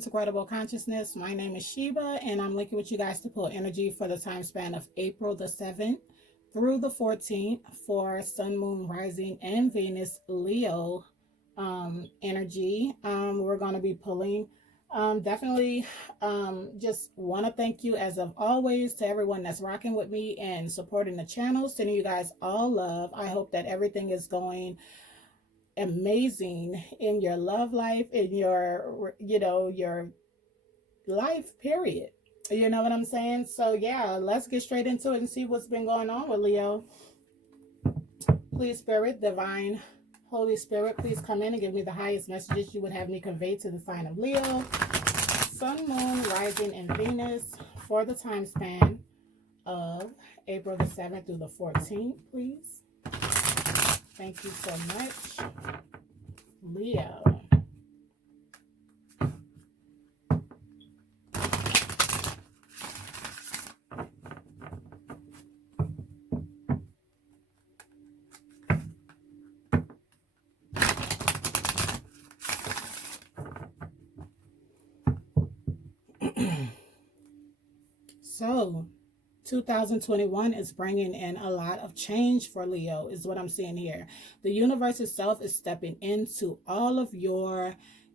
welcome to Credible Consciousness. My name is Sheba, and I'm looking with you guys to pull energy for the time span of April the 7th through the 14th for Sun, Moon, Rising, and Venus Leo energy. We're going to be pulling. Definitely just want to thank you, as of always, to everyone that's rocking with me and supporting the channel. Sending you guys all love. I hope that everything is going amazing in your love life, in your your life period. You know what I'm saying? So yeah, let's get straight into it and see what's been going on with Leo. Please, Spirit, Divine, Holy Spirit, please come in and give me the highest messages you would have me convey to the sign of Leo, Sun, Moon, Rising, and Venus for the time span of April the 7th through the 14th, please. Thank you so much, Leo. So 2021 is bringing in a lot of change for Leo, is what I'm seeing here. The universe itself is stepping into all of your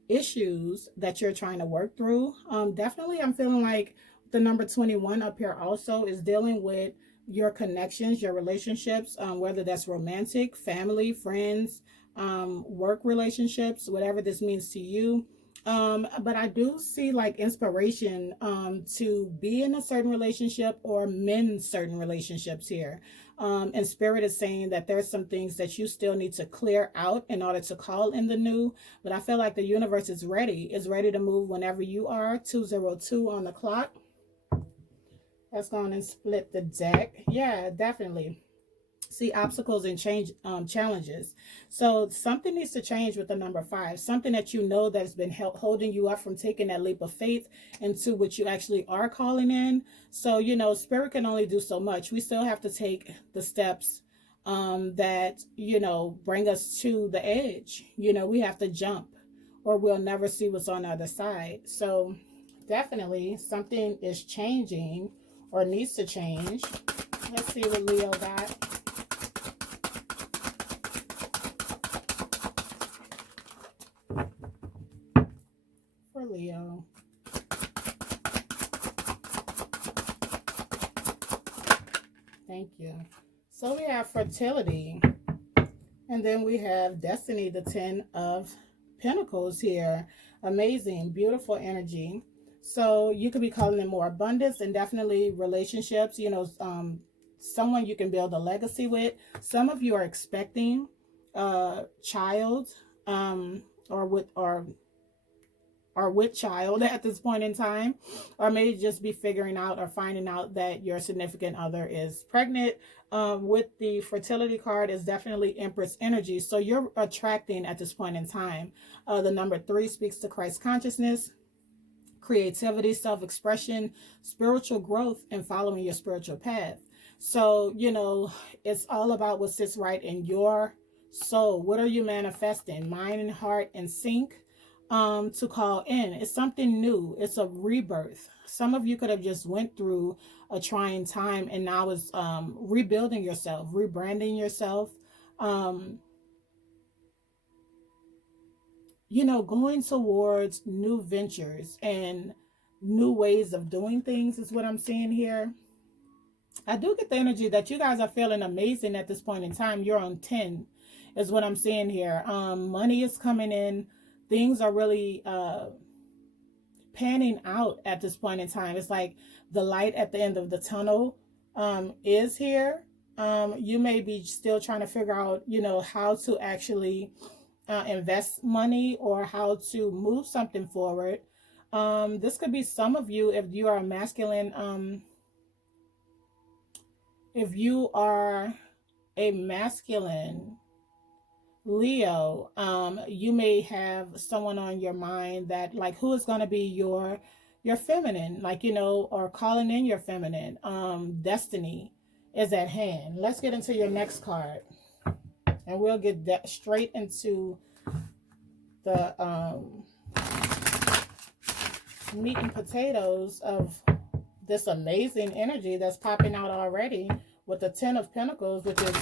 issues that you're trying to work through. Definitely, I'm feeling like the number 21 up here also is dealing with your connections, your relationships, whether that's romantic, family, friends, work relationships, whatever this means to you. But I do see like inspiration to be in a certain relationship or mend certain relationships here. And Spirit is saying that there's some things that you still need to clear out in order to call in the new. But I feel like the universe is ready to move whenever you are. 202 on the clock. Let's go on and split the deck. Yeah, definitely. See obstacles and change challenges. So something needs to change with the number 5. Something that you know that's been holding you up from taking that leap of faith into what you actually are calling in. So, you know, Spirit can only do so much. We still have to take the steps that, you know, bring us to the edge. You know, we have to jump or we'll never see what's on the other side. So definitely something is changing or needs to change. Let's see what Leo got. Leo. Thank you. So we have fertility, and then we have destiny, the 10 of Pentacles here. Amazing, beautiful energy. So you could be calling in more abundance, and definitely relationships, you know, someone you can build a legacy with. Some of you are expecting a child or with child at this point in time, or maybe just be figuring out or finding out that your significant other is pregnant. With the fertility card is definitely Empress energy. So you're attracting at this point in time. The number 3 speaks to Christ consciousness, creativity, self-expression, spiritual growth, and following your spiritual path. So, you know, it's all about what sits right in your soul. What are you manifesting? Mind and heart in sync. To call in. It's something new. It's a rebirth. Some of you could have just went through a trying time and now is rebuilding yourself, rebranding yourself, you know, going towards new ventures and new ways of doing things is what I'm seeing here. I do get the energy that you guys are feeling amazing at this point in time. You're on 10 is what I'm seeing here. Money is coming in. Things are really panning out at this point in time. It's like the light at the end of the tunnel is here. You may be still trying to figure out, you know, how to actually invest money or how to move something forward. This could be some of you, if you are a masculine, if you are a masculine Leo, you may have someone on your mind that, like, who is going to be your feminine, like, you know, or calling in your feminine. Destiny is at hand. Let's get into your next card, and we'll get straight into the meat and potatoes of this amazing energy that's popping out already with the 10 of Pentacles, which is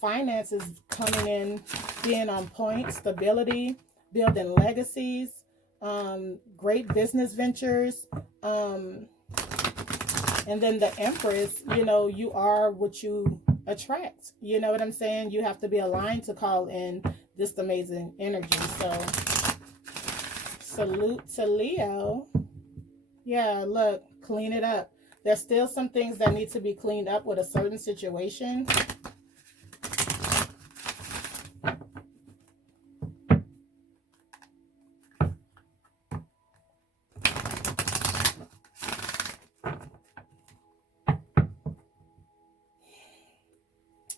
finances coming in, being on point, stability, building legacies, great business ventures, and then the Empress, you know, you are what you attract. You know what I'm saying? You have to be aligned to call in this amazing energy. So salute to Leo. Yeah, look, clean it up. There's still some things that need to be cleaned up with a certain situation.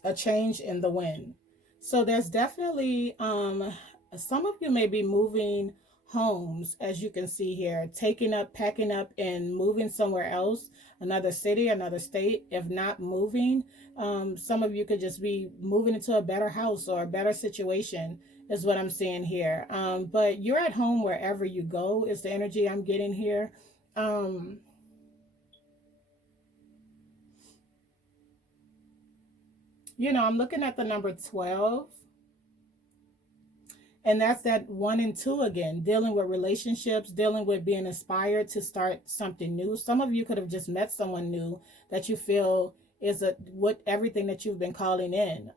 A change in the wind. So there's definitely some of you may be moving homes, as you can see here, taking up, packing up, and moving somewhere else, another city, another state. If not moving, some of you could just be moving into a better house or a better situation, is what I'm seeing here. But you're at home wherever you go, is the energy I'm getting here. You know, I'm looking at the number 12. And that's that 1 and 2 again, dealing with relationships, dealing with being inspired to start something new. Some of you could have just met someone new that you feel is what everything that you've been calling in.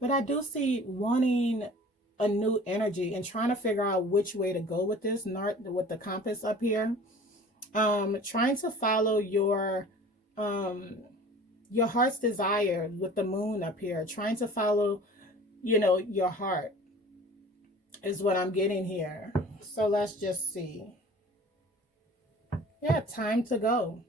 But I do see wanting a new energy and trying to figure out which way to go with this, not with the compass up here. Trying to follow your heart's desire with the moon up here, trying to follow, you know, your heart is what I'm getting here. So let's just see. Yeah, time to go.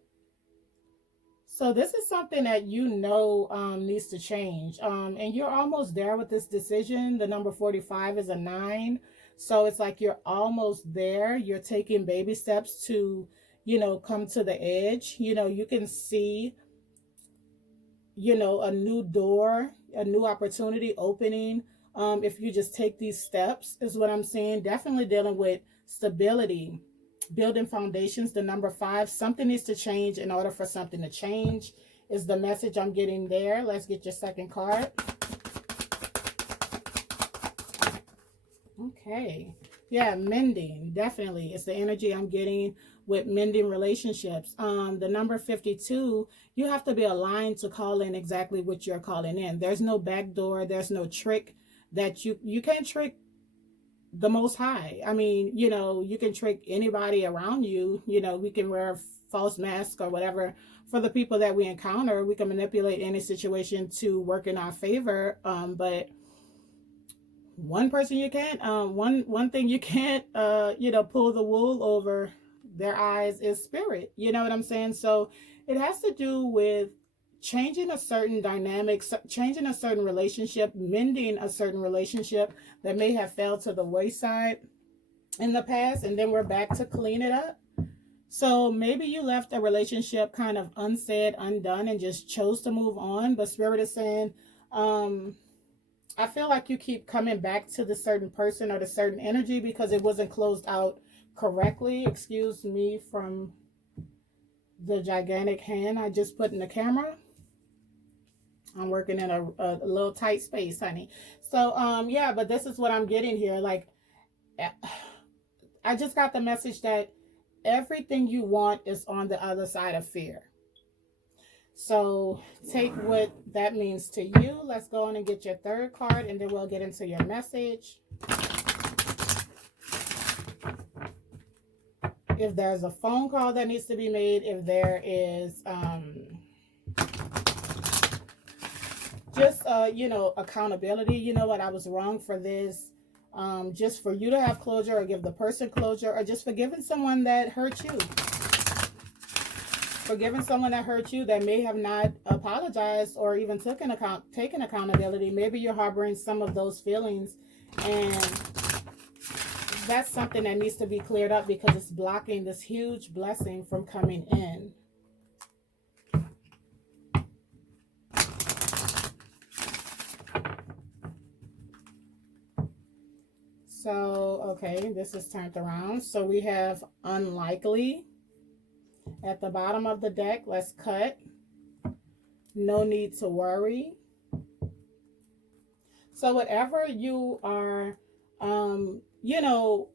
So this is something that you know needs to change. And you're almost there with this decision. The number 45 is a 9. So it's like you're almost there. You're taking baby steps to, you know, come to the edge. You know, you can see, you know, a new door, a new opportunity opening. If you just take these steps, is what I'm saying. Definitely dealing with stability, building foundations. The number 5, something needs to change in order for something to change, is the message I'm getting there. Let's get your second card. Okay. Yeah, mending. Definitely. It's the energy I'm getting with mending relationships. The number 52, you have to be aligned to call in exactly what you're calling in. There's no back door. There's no trick that you can't trick the Most High. I mean, you know, you can trick anybody around you. You know, we can wear a false mask or whatever for the people that we encounter. We can manipulate any situation to work in our favor. But one person you can't, one thing you can't, you know, pull the wool over their eyes is spirit. You know what I'm saying? So it has to do with changing a certain dynamic, changing a certain relationship, mending a certain relationship that may have fell to the wayside in the past, and then we're back to clean it up. So maybe you left a relationship kind of unsaid, undone, and just chose to move on, but spirit is saying, I feel like you keep coming back to the certain person or the certain energy because it wasn't closed out correctly. Excuse me from the gigantic hand I just put in the camera. I'm working in a little tight space, honey. So, yeah, but this is what I'm getting here. Like, I just got the message that everything you want is on the other side of fear. So take what that means to you. Let's go on and get your third card, and then we'll get into your message. If there's a phone call that needs to be made, if there is just you know, accountability. You know what, I was wrong for this. Just for you to have closure, or give the person closure, or just forgiving someone that hurt you. Forgiving someone that hurt you that may have not apologized or even taken accountability. Maybe you're harboring some of those feelings, and that's something that needs to be cleared up because it's blocking this huge blessing from coming in. So, okay, this is turned around. So we have unlikely at the bottom of the deck. Let's cut. No need to worry. So whatever you are, you know,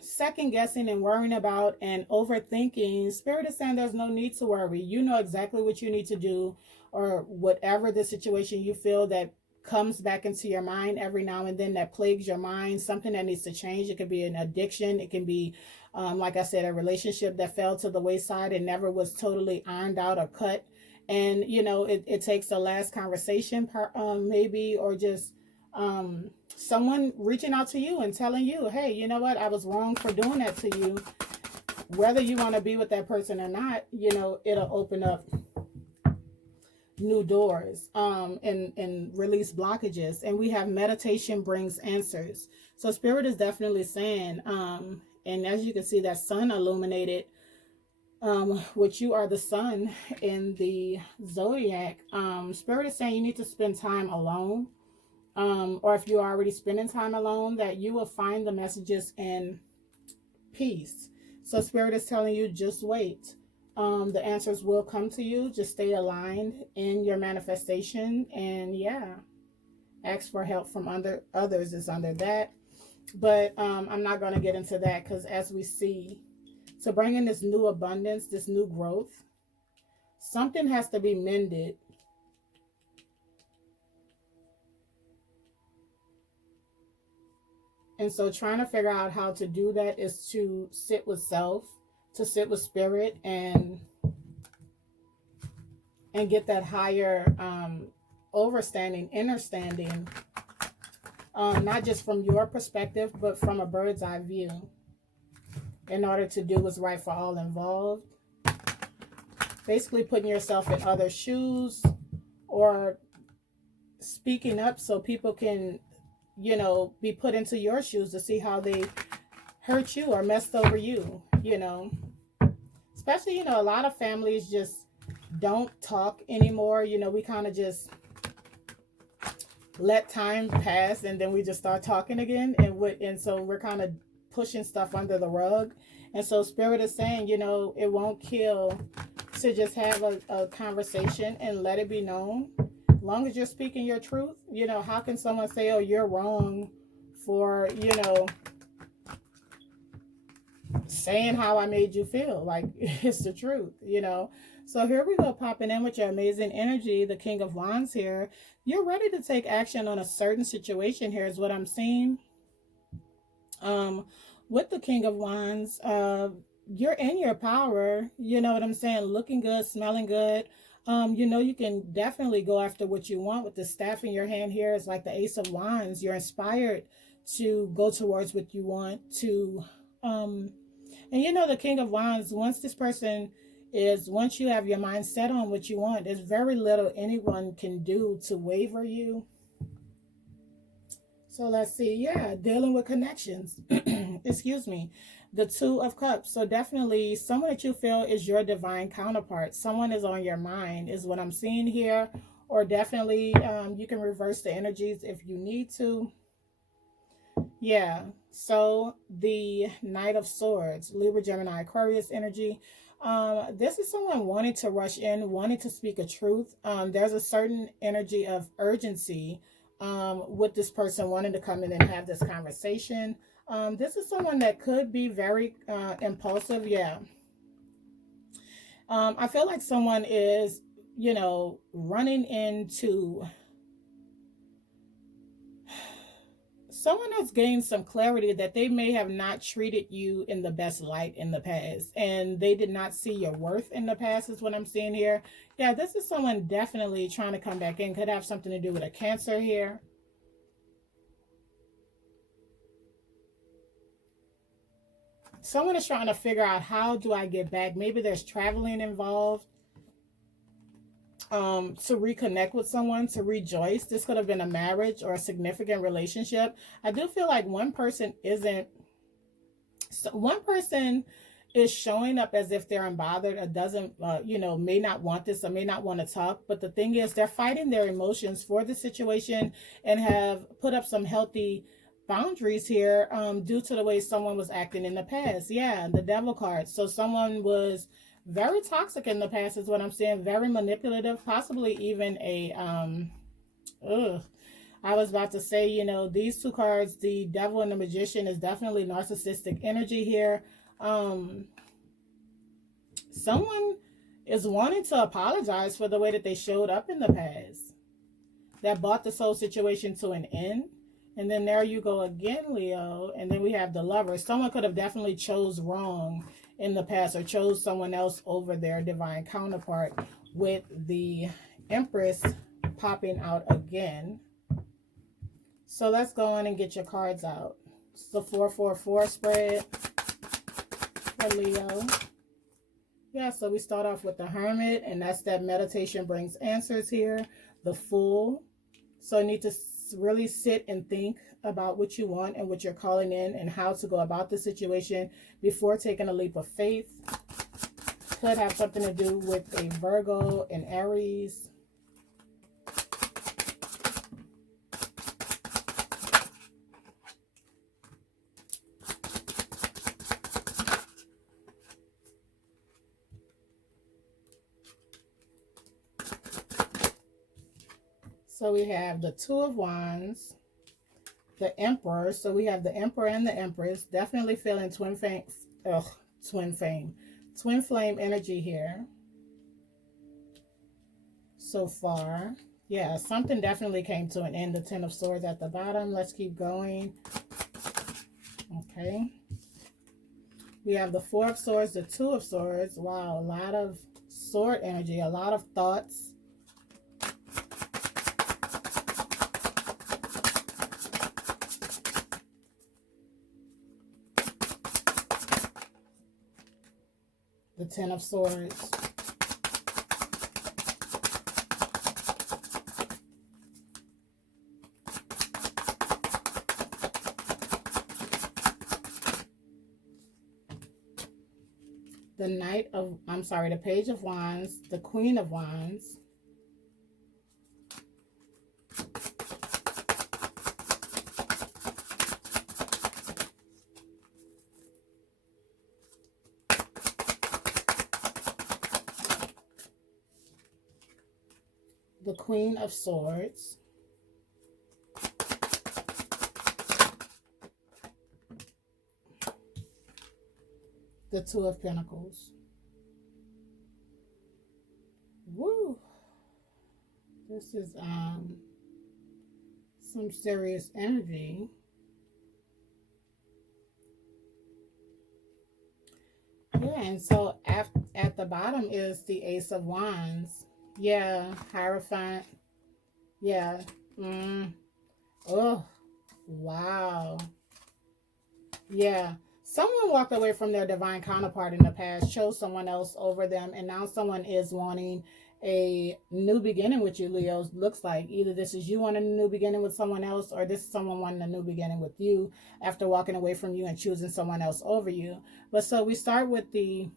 second guessing and worrying about and overthinking, Spirit is saying there's no need to worry. You know exactly what you need to do, or whatever the situation you feel that comes back into your mind every now and then that plagues your mind, something that needs to change. It could be an addiction. It can be, like I said, a relationship that fell to the wayside and never was totally ironed out or cut. And, you know, it takes a last conversation, maybe, or just someone reaching out to you and telling you, hey, you know what, I was wrong for doing that to you. Whether you want to be with that person or not, you know, it'll open up new doors and release blockages. And we have meditation brings answers. So Spirit is definitely saying, and as you can see, that sun illuminated, which you are the sun in the zodiac. Spirit is saying you need to spend time alone. Or if you're already spending time alone, that you will find the messages in peace. So Spirit is telling you, just wait. The answers will come to you. Just stay aligned in your manifestation. And yeah, ask for help from others is under that. But I'm not going to get into that, because as we see, to bring in this new abundance, this new growth, something has to be mended. And so trying to figure out how to do that is to sit with self, to sit with spirit, and get that higher overstanding, understanding, not just from your perspective, but from a bird's eye view, in order to do what's right for all involved. Basically putting yourself in other shoes, or speaking up so people can, you know, be put into your shoes to see how they hurt you or messed over you, you know. Especially, you know, a lot of families just don't talk anymore. You know, we kind of just let time pass and then we just start talking again. And so we're kind of pushing stuff under the rug. And so Spirit is saying, you know, it won't kill to just have a conversation and let it be known. As long as you're speaking your truth, you know, how can someone say, oh, you're wrong for, you know, saying how I made you feel? Like, it's the truth, you know. So here we go, popping in with your amazing energy, the King of Wands here. You're ready to take action on a certain situation here is what I'm seeing. With the King of Wands, you're in your power, you know what I'm saying, looking good, smelling good. You know, you can definitely go after what you want with the staff in your hand here. It's like the Ace of Wands. You're inspired to go towards what you want to. And you know, the King of Wands, once you have your mind set on what you want, there's very little anyone can do to waver you. So let's see. Yeah, dealing with connections. Excuse me. The Two of Cups. So definitely someone that you feel is your divine counterpart. Someone is on your mind is what I'm seeing here. Or definitely you can reverse the energies if you need to. Yeah. So the Knight of Swords, Libra, Gemini, Aquarius energy. This is someone wanting to rush in, wanting to speak a truth. There's a certain energy of urgency with this person wanting to come in and have this conversation. This is someone that could be very impulsive. Yeah. I feel like someone is, you know, running into someone that's gained some clarity that they may have not treated you in the best light in the past, and they did not see your worth in the past is what I'm seeing here. Yeah, this is someone definitely trying to come back in. Could have something to do with a Cancer here. Someone is trying to figure out, how do I get back? Maybe there's traveling involved. To reconnect with someone, to rejoice. This could have been a marriage or a significant relationship. I do feel like one person is showing up as if they're unbothered or doesn't, you know, may not want this or may not want to talk. But the thing is, they're fighting their emotions for the situation and have put up some healthy boundaries here due to the way someone was acting in the past. Yeah, the devil card. So someone was very toxic in the past is what I'm saying. Very manipulative, possibly even a ugh. I was about to say, you know, these two cards, the devil and the magician, is definitely narcissistic energy here. Someone is wanting to apologize for the way that they showed up in the past. That brought this whole situation to an end. And then there you go again, Leo. And then we have the lover. Someone could have definitely chose wrong in the past or chose someone else over their divine counterpart, with the Empress popping out again. So let's go on and get your cards out. It's the 444 spread for Leo. Yeah, so we start off with the Hermit, and that's that meditation brings answers here. The Fool. So you need to really sit and think about what you want and what you're calling in and how to go about the situation before taking a leap of faith. Could have something to do with a Virgo and Aries. So we have the Two of Wands, the Emperor. So we have the Emperor and the Empress. Definitely feeling twin flame energy here so far. Yeah, something definitely came to an end. The Ten of Swords at the bottom. Let's keep going. Okay. We have the Four of Swords, the Two of Swords. Wow, a lot of sword energy, a lot of thoughts. The Ten of Swords. The Page of Wands, the Queen of Wands. The Queen of Swords. The Two of Pentacles. Woo! This is some serious energy. Yeah, and so at the bottom is the Ace of Wands. Yeah, Hierophant. Yeah. Oh, wow. Yeah. Someone walked away from their divine counterpart in the past, chose someone else over them, and now someone is wanting a new beginning with you, Leo. Looks like either this is you wanting a new beginning with someone else, or this is someone wanting a new beginning with you after walking away from you and choosing someone else over you. But so we start with the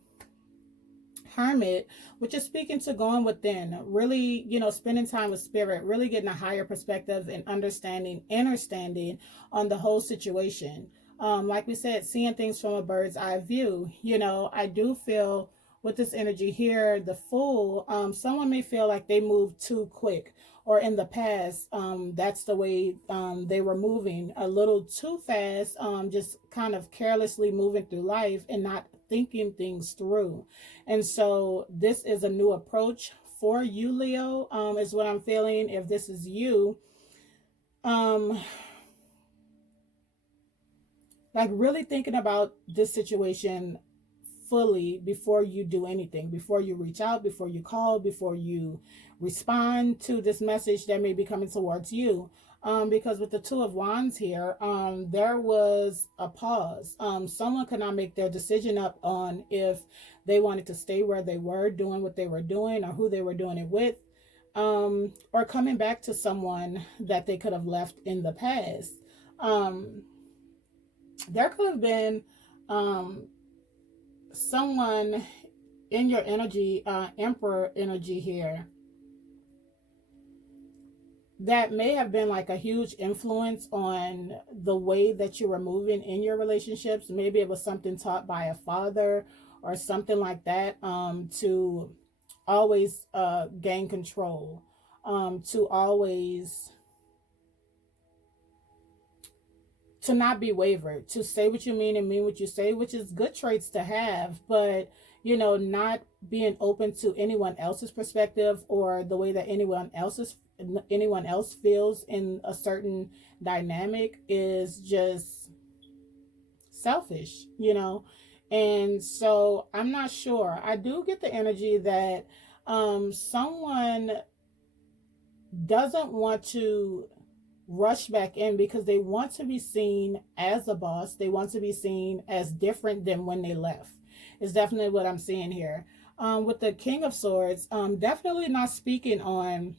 Hermit, which is speaking to going within, really, you know, spending time with spirit, really getting a higher perspective and understanding on the whole situation. Like we said, seeing things from a bird's eye view. You know, I do feel with this energy here, the Fool, someone may feel like they moved too quick, or in the past, that's the way they were moving a little too fast, just kind of carelessly moving through life and not thinking things through. And so this is a new approach for you, Leo, is what I'm feeling. If this is you, like really thinking about this situation fully before you do anything, before you reach out, before you call, before you respond to this message that may be coming towards you. Because with the Two of Wands here, there was a pause. Someone could not make their decision up on if they wanted to stay where they were, doing what they were doing, or who they were doing it with, or coming back to someone that they could have left in the past. There could have been someone in your energy, Emperor energy here, that may have been like a huge influence on the way that you were moving in your relationships. Maybe it was something taught by a father or something like that, to always gain control, to always, to not be wavered, to say what you mean and mean what you say, which is good traits to have, but not being open to anyone else's perspective or the way that anyone else feels in a certain dynamic is just selfish. And so I'm not sure. I do get the energy that someone doesn't want to rush back in because they want to be seen as a boss. They want to be seen as different than when they left. Is definitely what I'm seeing here. With the King of Swords, definitely not speaking on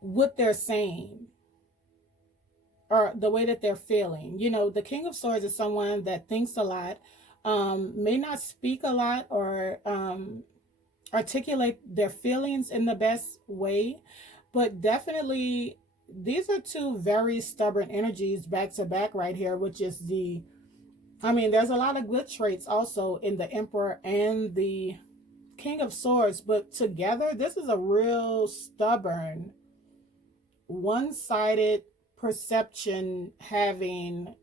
what they're saying or the way that they're feeling. The King of Swords is someone that thinks a lot, may not speak a lot or articulate their feelings in the best way, but definitely these are two very stubborn energies back to back right here, which is there's a lot of good traits also in the Emperor and the King of Swords, but together, this is a real stubborn, one-sided perception having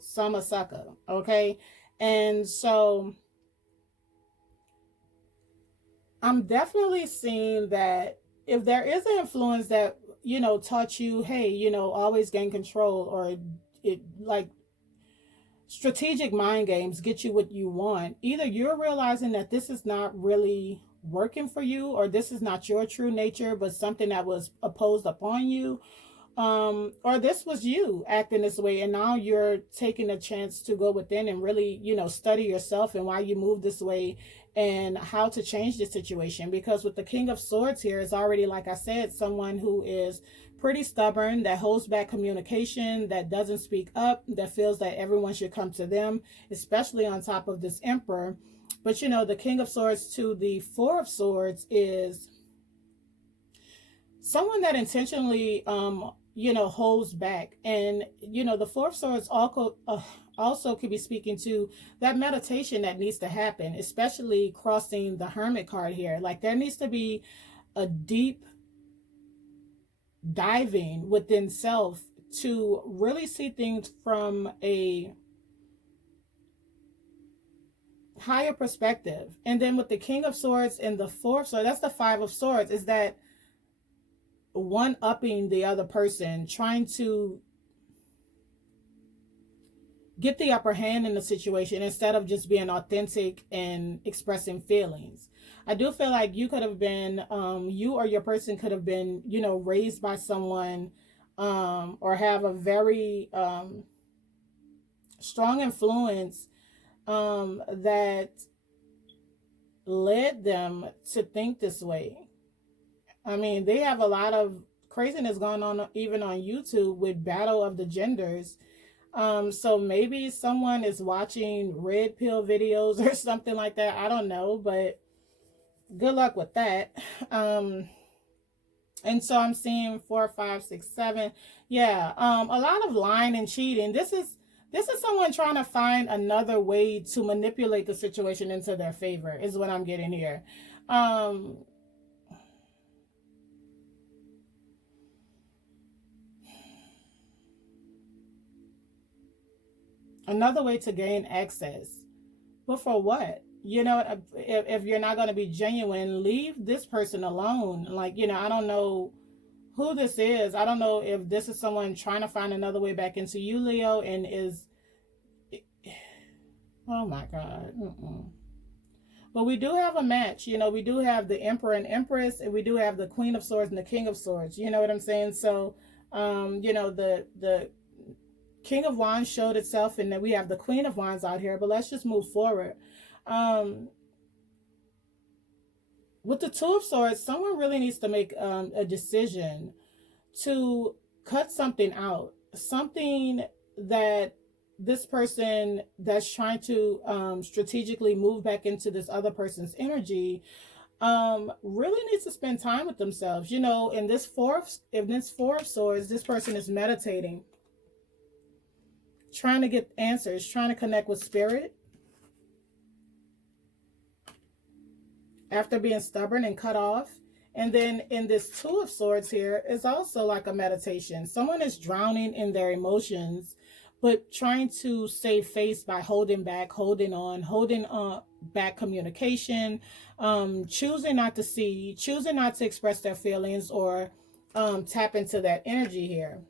Samasaka, okay? And so I'm definitely seeing that if there is an influence that, taught you, hey, always gain control, or it like strategic mind games get you what you want, either you're realizing that this is not really working for you, or this is not your true nature, but something that was imposed upon you, or this was you acting this way, and now you're taking a chance to go within and really, study yourself and why you move this way and how to change the situation. Because with the King of Swords here is already, like I said, someone who is pretty stubborn, that holds back communication, that doesn't speak up, that feels that everyone should come to them, especially on top of this Emperor. But the King of Swords to the Four of Swords is someone that intentionally holds back. And the Four of Swords also could be speaking to that meditation that needs to happen, especially crossing the Hermit card here. Like, there needs to be a deep diving within self to really see things from a higher perspective. And then with the King of Swords and the Four of Swords, that's the Five of Swords, is that one upping the other person, trying to get the upper hand in the situation instead of just being authentic and expressing feelings. I do feel like you could have been, you or your person could have been, raised by someone, or have a very strong influence that led them to think this way. They have a lot of craziness going on even on YouTube with Battle of the Genders. So maybe someone is watching red pill videos or something like that. I don't know, but good luck with that. And so I'm seeing 4, 5, 6, 7. Yeah. A lot of lying and cheating. This is someone trying to find another way to manipulate the situation into their favor, is what I'm getting here. Another way to gain access. But for what? If you're not going to be genuine, leave this person alone. Like, I don't know who this is. I don't know if this is someone trying to find another way back into you, Leo, and is... Oh my God. But we do have a match. We do have the Emperor and Empress, and we do have the Queen of Swords and the King of Swords. You know what I'm saying? So, the King of Wands showed itself, and then we have the Queen of Wands out here. But let's just move forward. With the Two of Swords, someone really needs to make a decision to cut something out. Something that this person that's trying to strategically move back into this other person's energy really needs to spend time with themselves. You know, in this four of swords, this person is meditating, trying to get answers, trying to connect with spirit after being stubborn and cut off. And then in this two of swords here is also like a meditation. Someone is drowning in their emotions, but trying to save face by holding back, holding back communication, choosing not to see, choosing not to express their feelings or tap into that energy here.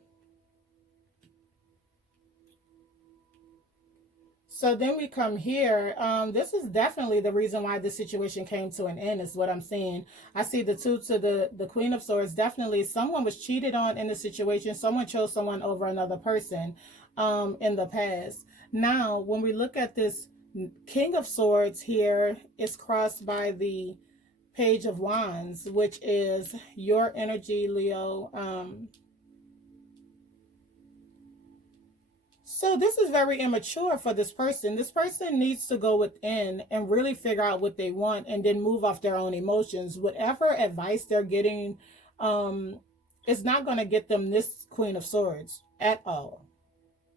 So then we come here. This is definitely the reason why this situation came to an end, is what I'm seeing. I see the two to the Queen of Swords. Definitely someone was cheated on in the situation. Someone chose someone over another person in the past. Now, when we look at this King of Swords here, it's crossed by the Page of Wands, which is your energy, Leo. So this is very immature for this person. This person needs to go within and really figure out what they want and then move off their own emotions. Whatever advice they're getting is not going to get them this Queen of Swords at all.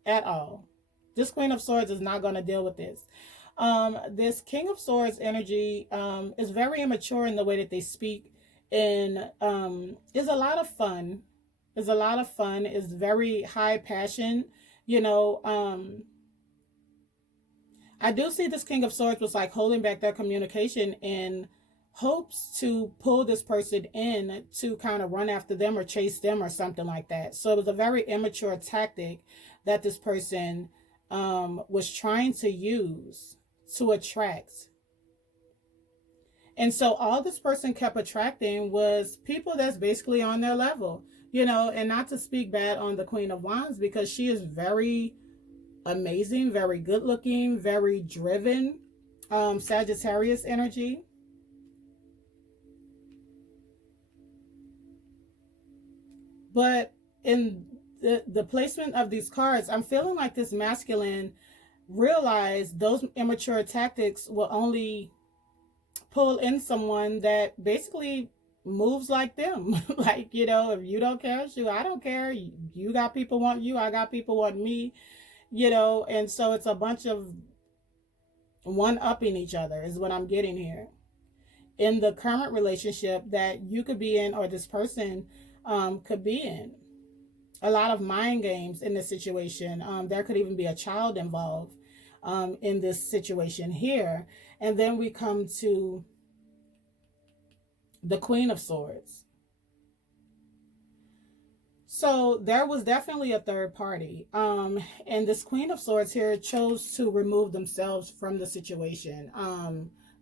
At all. This Queen of Swords is not going to deal with this. This King of Swords energy is very immature in the way that they speak, and is a lot of fun. Is a lot of fun. Is very high passion. You know, I do see this King of Swords was like holding back their communication in hopes to pull this person in to kind of run after them or chase them or something like that. So it was a very immature tactic that this person was trying to use to attract. And so all this person kept attracting was people that's basically on their level. You know, and not to speak bad on the Queen of Wands, because she is very amazing, very good looking, very driven. Sagittarius energy. But in the placement of these cards, I'm feeling like this masculine realized those immature tactics will only pull in someone that basically moves like them. Like, you know, if you don't care, shoot, I don't care. You got people want you, I got people want me, you know. And so it's a bunch of one-upping each other is what I'm getting here. In the current relationship that you could be in, or this person could be in. A lot of mind games in this situation. There could even be a child involved in this situation here. And then we come to the Queen of Swords. So there was definitely a third party. And this Queen of Swords here chose to remove themselves from the situation.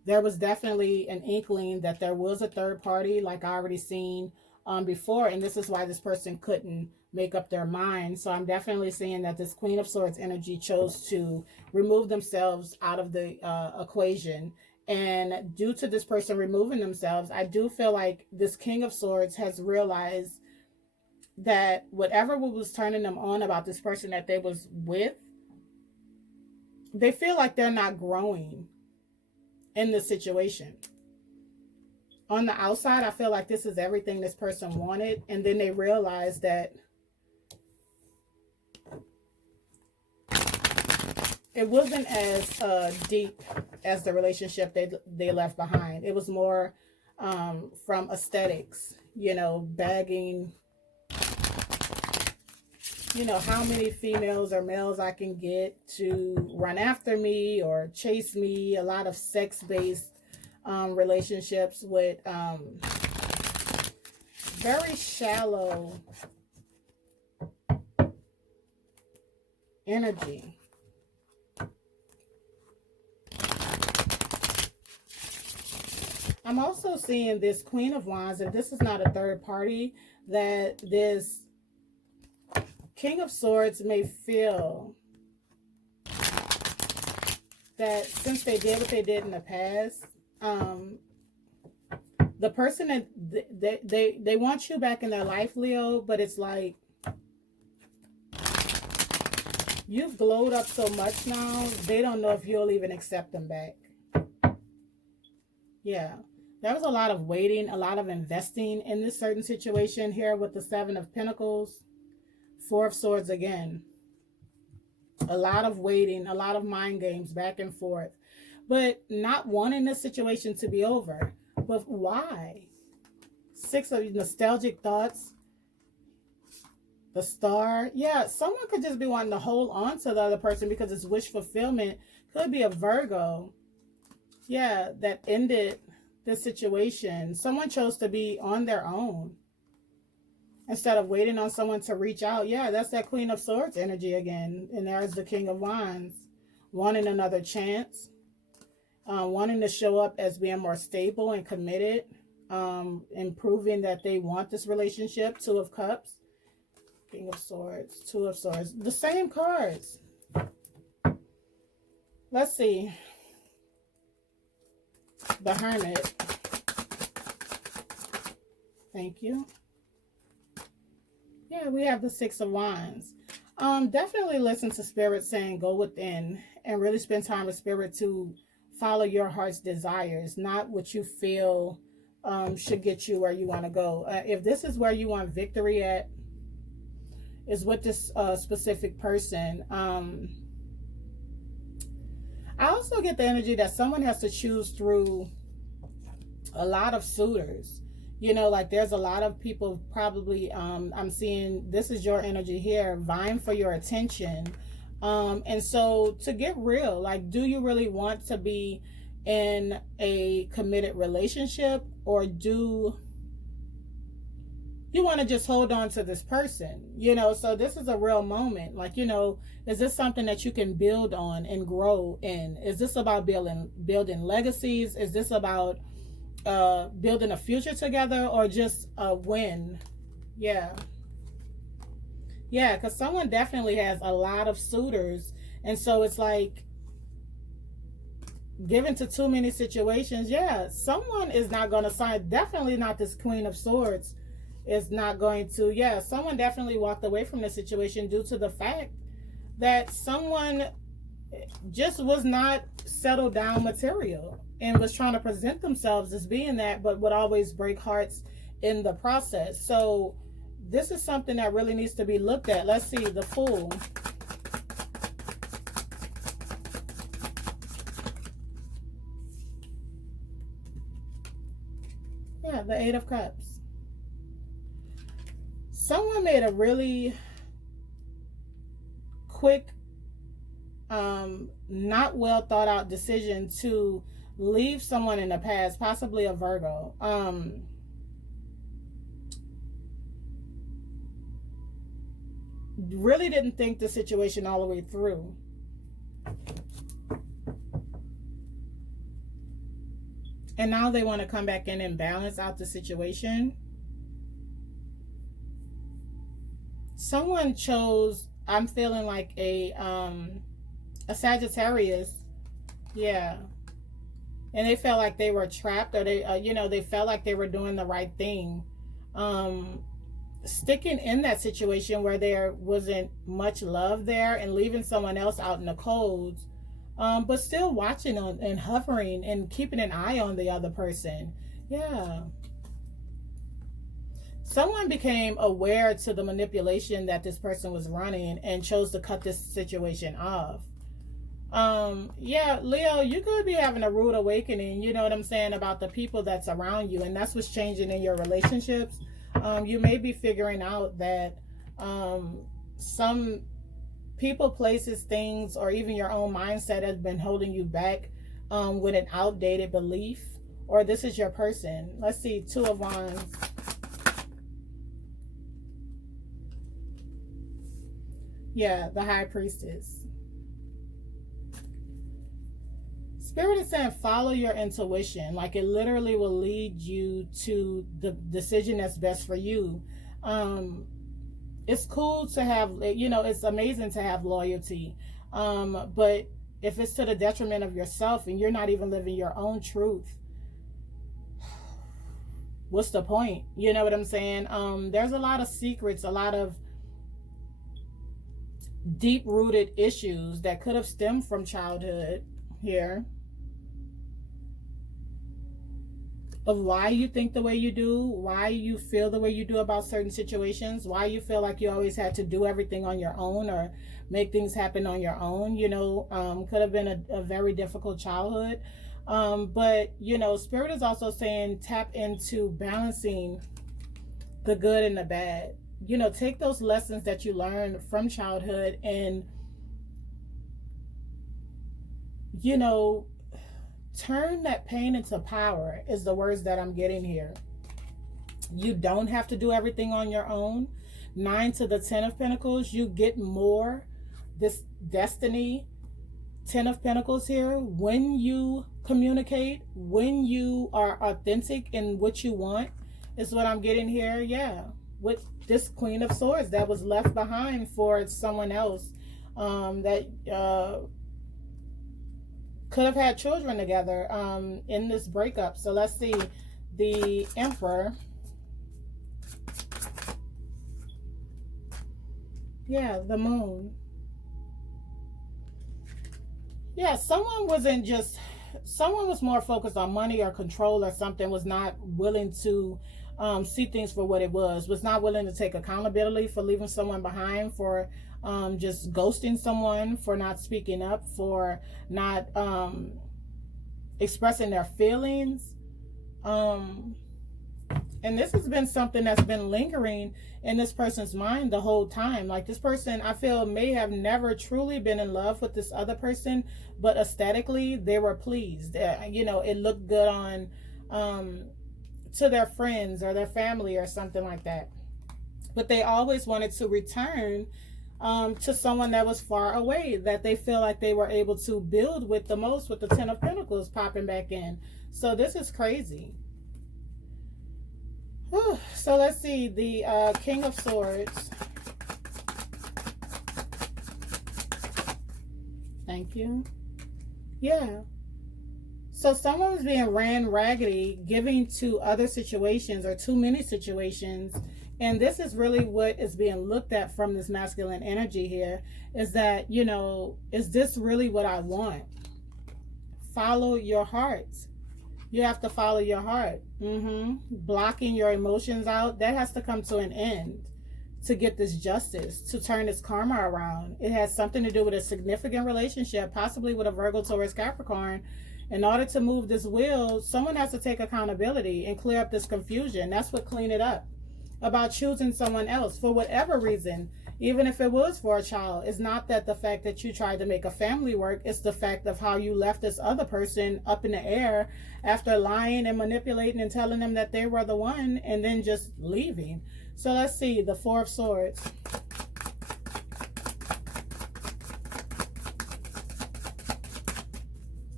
There was definitely an inkling that there was a third party, like I already seen before. And this is why this person couldn't make up their mind. So I'm definitely seeing that this Queen of Swords energy chose to remove themselves out of the equation. And due to this person removing themselves, I do feel like this King of Swords has realized that whatever was turning them on about this person that they was with, they feel like they're not growing in the situation. On the outside, I feel like this is everything this person wanted. And then they realize that it wasn't as deep as the relationship they left behind. It was more from aesthetics, you know, bagging, you know, how many females or males I can get to run after me or chase me. A lot of sex-based relationships with very shallow energy. I'm also seeing this Queen of Wands, if this is not a third party, that this King of Swords may feel that since they did what they did in the past, the person that they want you back in their life, Leo, but it's like you've glowed up so much now, they don't know if you'll even accept them back. Yeah, There was a lot of waiting, a lot of investing in this certain situation here with the Seven of Pentacles. Four of Swords again. A lot of waiting, a lot of mind games back and forth. But not wanting this situation to be over. But why? Six of nostalgic thoughts. The Star. Yeah, someone could just be wanting to hold on to the other person because it's wish fulfillment. Could be a Virgo. Yeah, that ended this situation. Someone chose to be on their own instead of waiting on someone to reach out. Yeah, that's that Queen of Swords energy again. And there's the King of Wands. Wanting another chance. Wanting to show up as being more stable and committed. And proving that they want this relationship. Two of Cups. King of Swords. Two of Swords. The same cards. Let's see. The Hermit. Thank you. Yeah, we have the Six of Wands. Definitely listen to Spirit saying go within and really spend time with Spirit to follow your heart's desires, not what you feel should get you where you want to go. If this is where you want victory at, is with this specific person. I also get the energy that someone has to choose through a lot of suitors. You know, like there's a lot of people probably, I'm seeing this is your energy here, vying for your attention. And so to get real, like, do you really want to be in a committed relationship, or do you want to just hold on to this person? You know, so this is a real moment. Like, you know, is this something that you can build on and grow in? Is this about building legacies? Is this about building a future together, or just a win? Yeah, because someone definitely has a lot of suitors, and so it's like given to too many situations. Yeah, someone is not going to sign. Definitely not this Queen of Swords is not going to. Yeah, someone definitely walked away from the situation due to the fact that someone just was not settled down material and was trying to present themselves as being that, but would always break hearts in the process. So this is something that really needs to be looked at. Let's see, the Fool. Yeah, the Eight of Cups. Someone made a really quick, not well thought out decision to leave someone in the past, possibly a Virgo. Really didn't think the situation all the way through. And now they want to come back in and balance out the situation. Someone chose, I'm feeling like a Sagittarius. Yeah. And they felt like they were trapped, or they, you know, they felt like they were doing the right thing. Sticking in that situation where there wasn't much love there and leaving someone else out in the cold, but still watching and hovering and keeping an eye on the other person. Yeah. Someone became aware to the manipulation that this person was running and chose to cut this situation off. Yeah, Leo, you could be having a rude awakening, you know what I'm saying, about the people that's around you, and that's what's changing in your relationships. You may be figuring out that some people, places, things, or even your own mindset has been holding you back with an outdated belief, or this is your person. Let's see, Two of Wands. Yeah, the High Priestess. Spirit is saying follow your intuition. Like, it literally will lead you to the decision that's best for you. It's cool to have, you know, it's amazing to have loyalty. But if it's to the detriment of yourself and you're not even living your own truth, what's the point? You know what I'm saying? There's a lot of secrets, a lot of deep-rooted issues that could have stemmed from childhood here. of why you think the way you do, why you feel the way you do about certain situations, why you feel like you always had to do everything on your own or make things happen on your own. Could have been a very difficult childhood. But, Spirit is also saying tap into balancing the good and the bad. Take those lessons that you learned from childhood and, turn that pain into power is the words that I'm getting here. You don't have to do everything on your own. 9 to the 10 of Pentacles, you get more. This destiny, 10 of Pentacles here, when you communicate, when you are authentic in what you want, is what I'm getting here. Yeah, with this Queen of Swords that was left behind for someone else that could have had children together in this breakup. So let's see, the Emperor. Yeah, the Moon. Yeah, someone was more focused on money or control or something, was not willing to see things for what it was not willing to take accountability for leaving someone behind, for just ghosting someone, for not speaking up, for not expressing their feelings. And this has been something that's been lingering in this person's mind the whole time. Like, this person, I feel, may have never truly been in love with this other person, but aesthetically they were pleased. It looked good on to their friends or their family or something like that. But they always wanted to return to someone that was far away, that they feel like they were able to build with the most, with the 10 of Pentacles popping back in. So this is crazy. Whew. So let's see, the King of Swords. Thank you. Yeah. So someone was being ran raggedy, giving to other situations or too many situations. And this is really what is being looked at from this masculine energy here, is that, is this really what I want? Follow your heart. You have to follow your heart. Blocking your emotions out, that has to come to an end to get this justice, to turn this karma around. It has something to do with a significant relationship, possibly with a Virgo, Taurus, Capricorn. In order to move this wheel, someone has to take accountability and clear up this confusion. That's what clean it up. About choosing someone else for whatever reason, even if it was for a child. It's not that the fact that you tried to make a family work, it's the fact of how you left this other person up in the air after lying and manipulating and telling them that they were the one, and then just leaving. So let's see, the Four of Swords.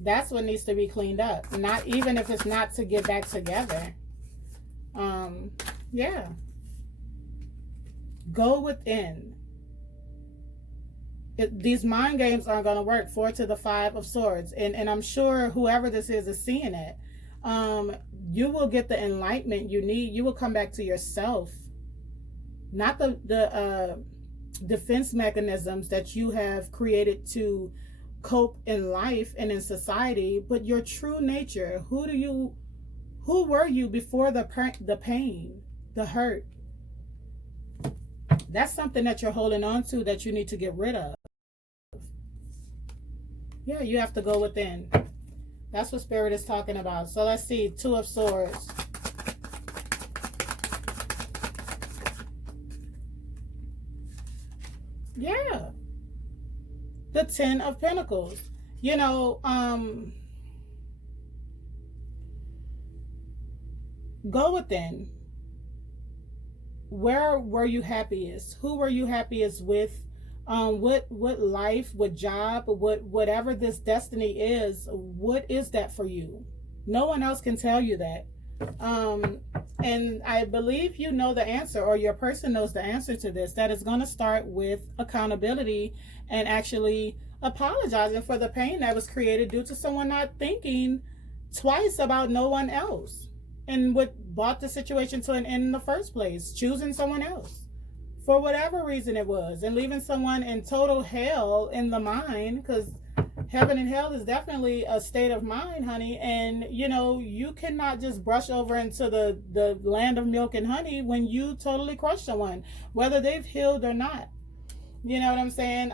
That's what needs to be cleaned up. Not even if it's not to get back together. Yeah. Go within. These mind games aren't going to work. 4 to the 5 of Swords. And I'm sure whoever this is seeing it. You will get the enlightenment you need. You will come back to yourself. Not the defense mechanisms that you have created to cope in life and in society, but your true nature. Who were you before the pain, the hurt? That's something that you're holding on to that you need to get rid of. Yeah, you have to go within. That's what Spirit is talking about. So let's see, 2 of Swords. Yeah. The 10 of Pentacles. Go within. Where were you happiest? Who were you happiest with? What life, what job, whatever this destiny is, what is that for you? No one else can tell you that. And I believe you know the answer, or your person knows the answer to this, that is going to start with accountability and actually apologizing for the pain that was created due to someone not thinking twice about no one else and what brought the situation to an end in the first place, choosing someone else for whatever reason it was, and leaving someone in total hell in the mind, because Heaven and hell is definitely a state of mind, honey. And, you know, you cannot just brush over into the land of milk and honey when you totally crush someone, whether they've healed or not. You know what I'm saying?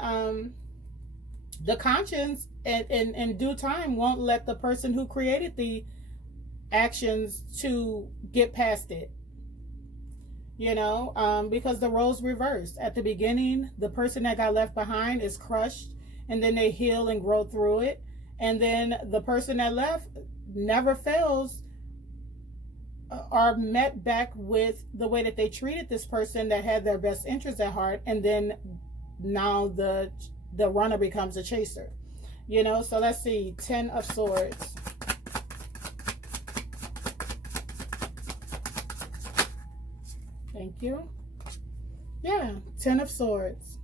The conscience in due time won't let the person who created the actions to get past it. You know, because the roles reversed. At the beginning, the person that got left behind is crushed, and then they heal and grow through it. And then the person that left never fails are met back with the way that they treated this person that had their best interests at heart. And then now the runner becomes a chaser. You know, so let's see. 10 of Swords. Thank you. Yeah, 10 of Swords.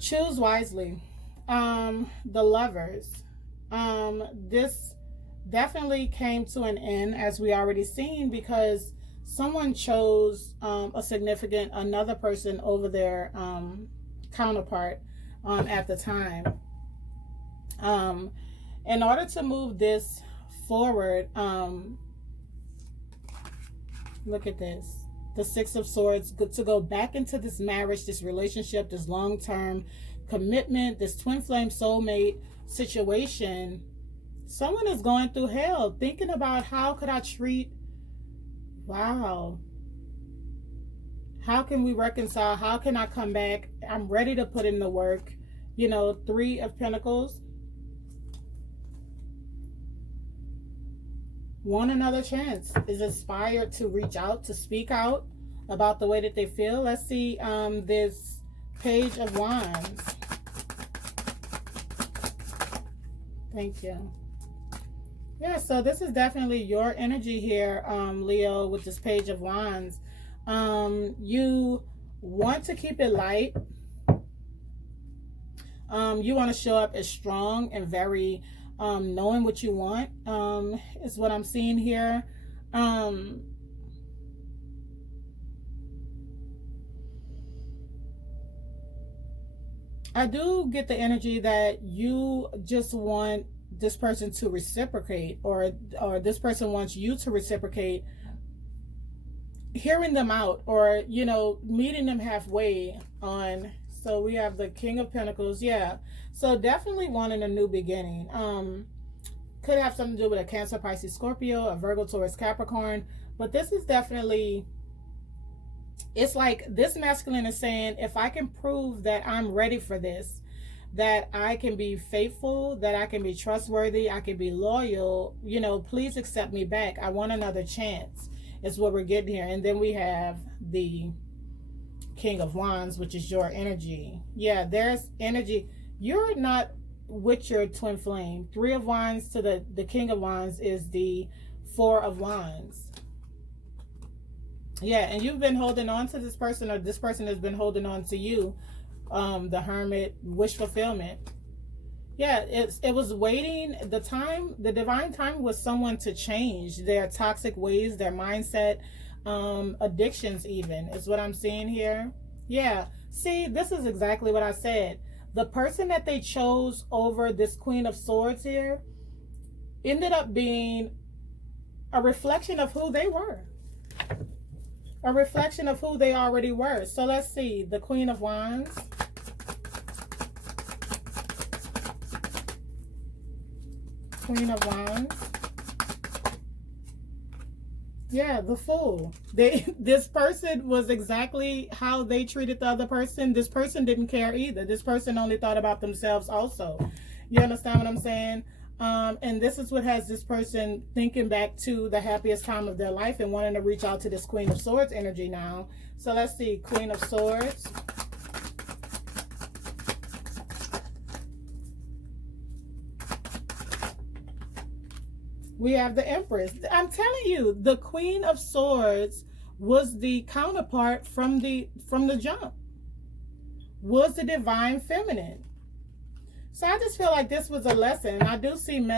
Choose wisely. The Lovers. This definitely came to an end, as we already seen, because someone chose another person over their counterpart at the time. In order to move this forward, look at this. The Six of Swords, to go back into this marriage, this relationship, this long-term commitment, this twin flame soulmate situation. Someone is going through hell, thinking about how could I treat, wow. How can we reconcile? How can I come back? I'm ready to put in the work. You know, 3 of Pentacles. Want another chance, is inspired to reach out, to speak out about the way that they feel. Let's see this Page of Wands. Thank you. Yeah, so this is definitely your energy here, Leo, with this Page of Wands. You want to keep it light. You want to show up as strong and very knowing what you want, is what I'm seeing here. I do get the energy that you just want this person to reciprocate, or this person wants you to reciprocate, hearing them out, or, you know, meeting them halfway on. So we have the King of Pentacles. Yeah. So definitely wanting a new beginning. Could have something to do with a Cancer, Pisces, Scorpio, a Virgo, Taurus, Capricorn. But this is definitely, it's like this masculine is saying, if I can prove that I'm ready for this, that I can be faithful, that I can be trustworthy, I can be loyal, you know, please accept me back. I want another chance, is what we're getting here. And then we have the King of Wands, which is your energy. Yeah, there's energy. You're not with your twin flame. 3 of Wands to the King of Wands is the 4 of Wands. Yeah, and you've been holding on to this person, or this person has been holding on to you. The Hermit, wish fulfillment. Yeah, it was waiting. The divine time was someone to change their toxic ways, their mindset, addictions even, is what I'm seeing here. Yeah, see, this is exactly what I said. The person that they chose over this Queen of Swords here ended up being a reflection of who they were. A reflection of who they already were. So let's see, the Queen of Wands. Queen of Wands. Yeah, the Fool. This person was exactly how they treated the other person. This person didn't care either. This person only thought about themselves also. You understand what I'm saying? And this is what has this person thinking back to the happiest time of their life and wanting to reach out to this Queen of Swords energy now. So let's see, Queen of Swords. We have the Empress. I'm telling you, the Queen of Swords was the counterpart from the jump. Was the divine feminine. So I just feel like this was a lesson. I do see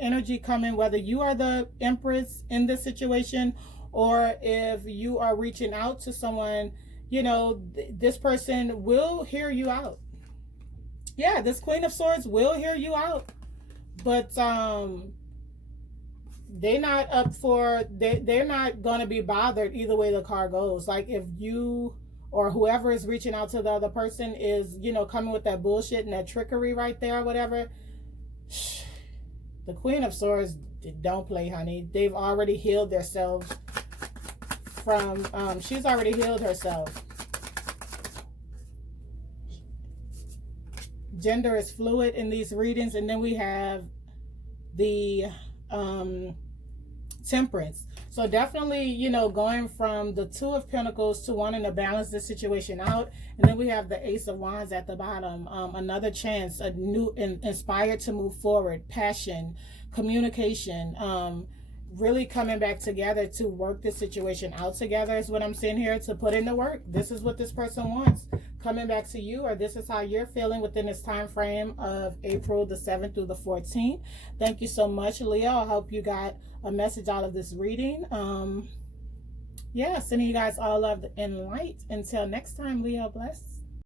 energy coming, whether you are the Empress in this situation, or if you are reaching out to someone, you know, this person will hear you out. Yeah, this Queen of Swords will hear you out, but they're not up for, they're not going to be bothered either way the card goes. Like if you or whoever is reaching out to the other person is, you know, coming with that bullshit and that trickery right there or whatever, the Queen of Swords don't play, honey. They've already healed themselves from, she's already healed herself. Gender is fluid in these readings. And then we have the Temperance. So definitely, you know, going from the Two of Pentacles to wanting to balance this situation out. And then we have the Ace of Wands at the bottom. Another chance, a new, inspired to move forward, passion, communication, really coming back together to work this situation out together is what I'm seeing here, to put in the work. This is what this person wants, coming back to you, or this is how you're feeling within this time frame of April the 7th through the 14th. Thank you so much, Leo. I hope you got a message out of this reading. Yeah, sending you guys all love and light. Until next time, Leo, bless.